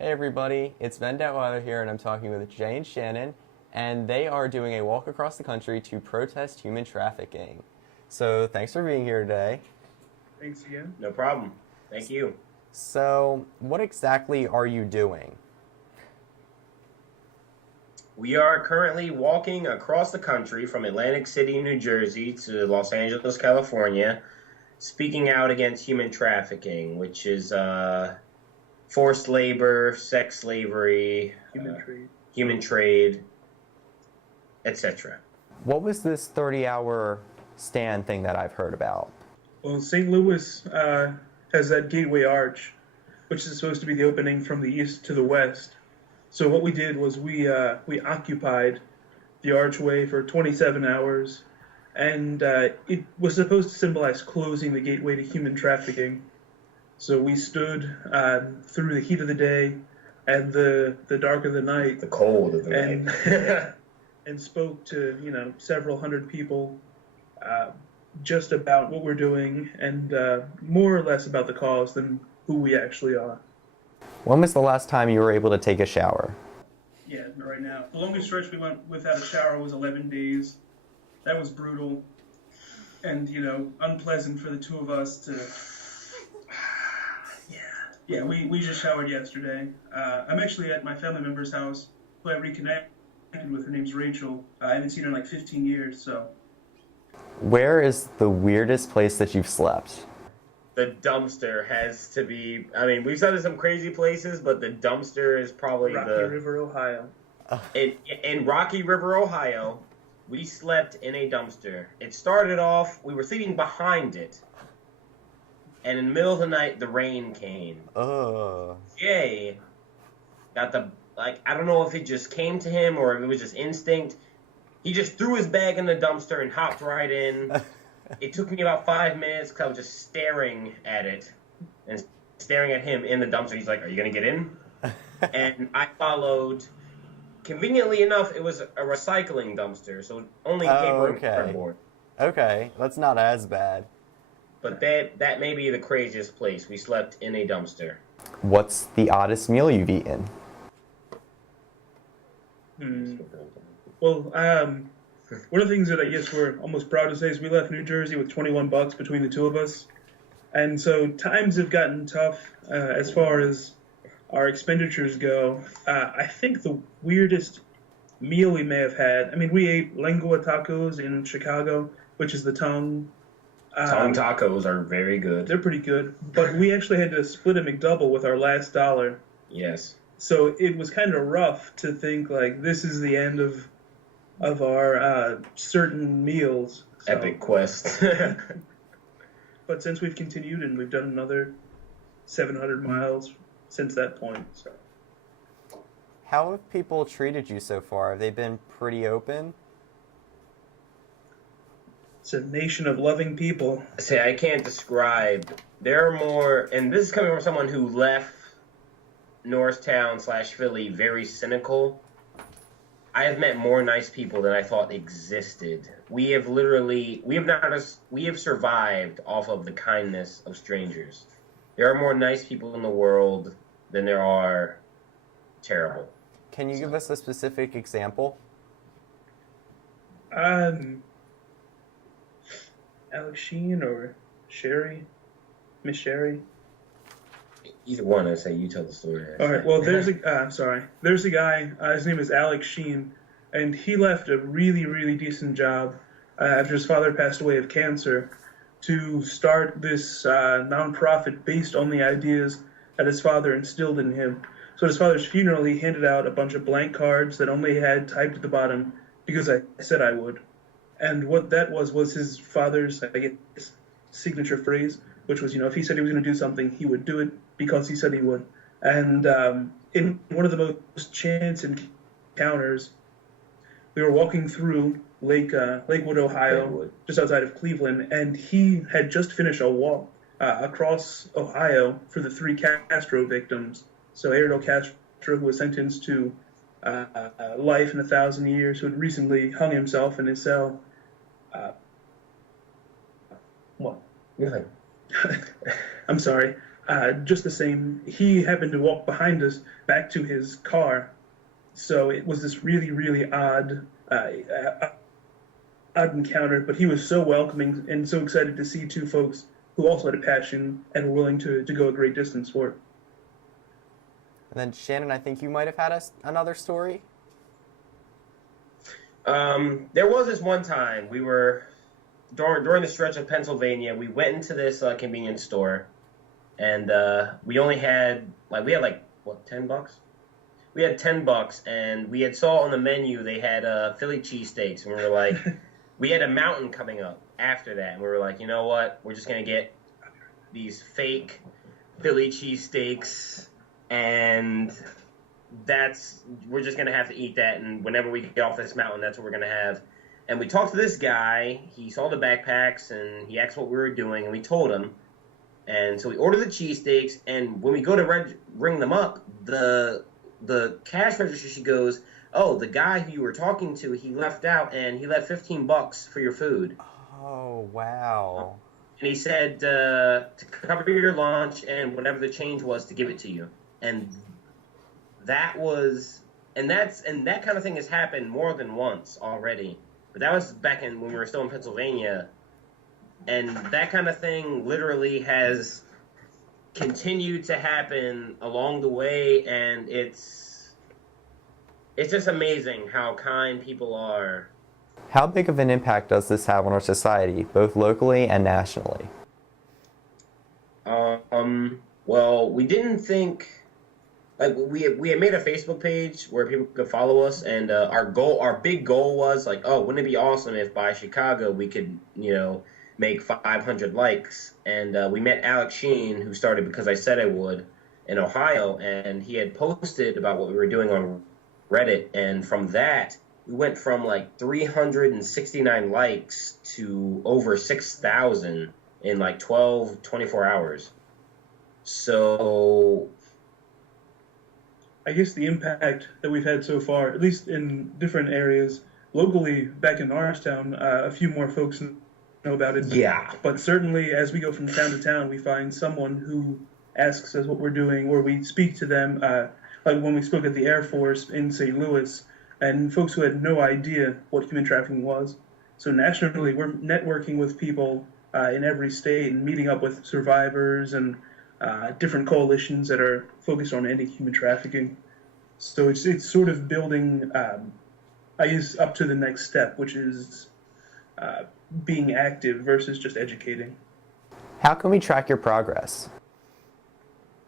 Hey everybody, it's Ben Detweiler here, and I'm talking with Jay and Shannon, and they are doing a walk across the country to protest human trafficking. So thanks for being here today. Thanks again. No problem. Thank you. So what exactly are you doing? We are currently walking across the country from Atlantic City, New Jersey to Los Angeles, California, speaking out against human trafficking, which is forced labor, sex slavery, human trade, etc. What was this 30-hour stand thing that I've heard about? Well, St. Louis has that gateway arch, which is supposed to be the opening from the east to the west. So what we did was we occupied the archway for 27 hours, and it was supposed to symbolize closing the gateway to human trafficking. So we stood through the heat of the day and the dark of the night, The cold of the night. and spoke to several hundred people just about what we're doing and more or less about the cause than who we actually are. When was the last time you were able to take a shower? Yeah, right now. The longest stretch we went without a shower was 11 days. That was brutal and, unpleasant for the two of us to... Yeah, we just showered yesterday. I'm actually at my family member's house, who I reconnected with. Her name's Rachel. I haven't seen her in like 15 years, so... Where is the weirdest place that you've slept? The dumpster has to be, we've slept in some crazy places, but the dumpster is probably Rocky River, Ohio. In Rocky River, Ohio, we slept in a dumpster. It started off, we were sleeping behind it, and in the middle of the night, the rain came. Jay got I don't know if it just came to him or if it was just instinct. He just threw his bag in the dumpster and hopped right in. It took me about 5 minutes because I was just staring at it and staring at him in the dumpster. He's like, "Are you going to get in?" And I followed. Conveniently enough, it was a recycling dumpster, so only paper and cardboard. Okay, that's not as bad. But that may be the craziest place. We slept in a dumpster. What's the oddest meal you've eaten? Well, one of the things that I guess we're almost proud to say is we left New Jersey with $21 between the two of us. And so times have gotten tough as far as our expenditures go. I think the weirdest meal we may have had, we ate lengua tacos in Chicago, which is the tongue. Tongue tacos are very good. They're pretty good. But we actually had to split a McDouble with our last dollar. Yes. So it was kind of rough to think, this is the end of our certain meals. So. Epic quest. But since we've continued and we've done another 700 miles since that point. So. How have people treated you so far? Have they been pretty open? It's a nation of loving people. Say, I can't describe. There are more, and this is coming from someone who left Norristown/Philly very cynical. I have met more nice people than I thought existed. We have survived off of the kindness of strangers. There are more nice people in the world than there are terrible. Can you give us a specific example? Alex Sheen or Sherry? Miss Sherry? Either one, I say you tell the story. All right, well, there's a guy, his name is Alex Sheen, and he left a really, really decent job after his father passed away of cancer to start this nonprofit based on the ideas that his father instilled in him. So at his father's funeral, he handed out a bunch of blank cards that only had typed at the bottom, because I said I would. And what that was his father's, I guess, signature phrase, which was, if he said he was going to do something, he would do it because he said he would. And in one of the most chance encounters, we were walking through Lakewood, Ohio, just outside of Cleveland, and he had just finished a walk across Ohio for the 3 Castro victims. So Ariel Castro, who was sentenced to life in 1,000 years, who had recently hung himself in his cell. What? You're like, I'm sorry. Just the same, he happened to walk behind us back to his car. So it was this really, really odd encounter, but he was so welcoming and so excited to see two folks who also had a passion and were willing to go a great distance for it. And then Shannon, I think you might have had another story. There was this one time we were during the stretch of Pennsylvania. We went into this convenience store, and we only had what, $10? We had $10, and we had saw on the menu they had Philly cheesesteaks, and we were like, we had a mountain coming up after that, and we were like, you know what? We're just gonna get these fake Philly cheesesteaks, and we're just gonna have to eat that, and whenever we get off this mountain, that's what we're gonna have. And we talked to this guy. He saw the backpacks, and he asked what we were doing, and we told him. And so we ordered the cheesesteaks, and when we go to ring them up, the cash register, she goes, "Oh, the guy who you were talking to, he left out, and he left $15 for your food." Oh, wow. And he said to cover your lunch and whatever the change was to give it to you. And that kind of thing has happened more than once already. But that was back when we were still in Pennsylvania. And that kind of thing literally has continued to happen along the way, and it's just amazing how kind people are. How big of an impact does this have on our society, both locally and nationally? Well, we didn't think, like, we had made a Facebook page where people could follow us, and our big goal was like, oh, wouldn't it be awesome if by Chicago we could, make 500 likes. And we met Alex Sheen, who started Because I Said I Would, in Ohio, and he had posted about what we were doing on Reddit, and from that, we went from like 369 likes to over 6,000 in like 24 hours. So I guess the impact that we've had so far, at least in different areas, locally back in Norristown, a few more folks know about it. Yeah. But certainly as we go from town to town, we find someone who asks us what we're doing, or we speak to them, like when we spoke at the Air Force in St. Louis, and folks who had no idea what human trafficking was. So nationally, we're networking with people in every state and meeting up with survivors and different coalitions that are focused on ending human trafficking. So it's sort of building, I guess, up to the next step, which is being active versus just educating. How can we track your progress?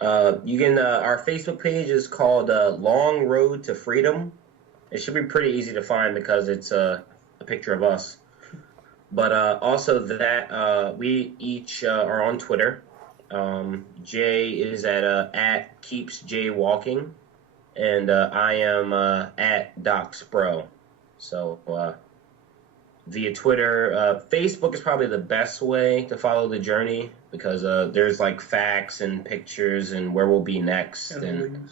You can. Our Facebook page is called Long Road to Freedom. It should be pretty easy to find because it's a picture of us. But also that we each are on Twitter. Jay is at Keeps Jay Walking, and I am at DocSpro. So via Twitter, Facebook is probably the best way to follow the journey because there's like facts and pictures and where we'll be next and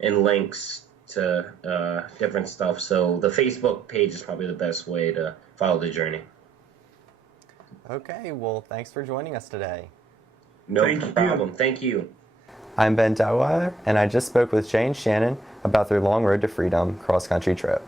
links to different stuff. So the Facebook page is probably the best way to follow the journey. Okay, well, thanks for joining us today. No problem. Thank you. I'm Ben Dowweiler, and I just spoke with Jay and Shannon about their Long Road to Freedom cross-country trip.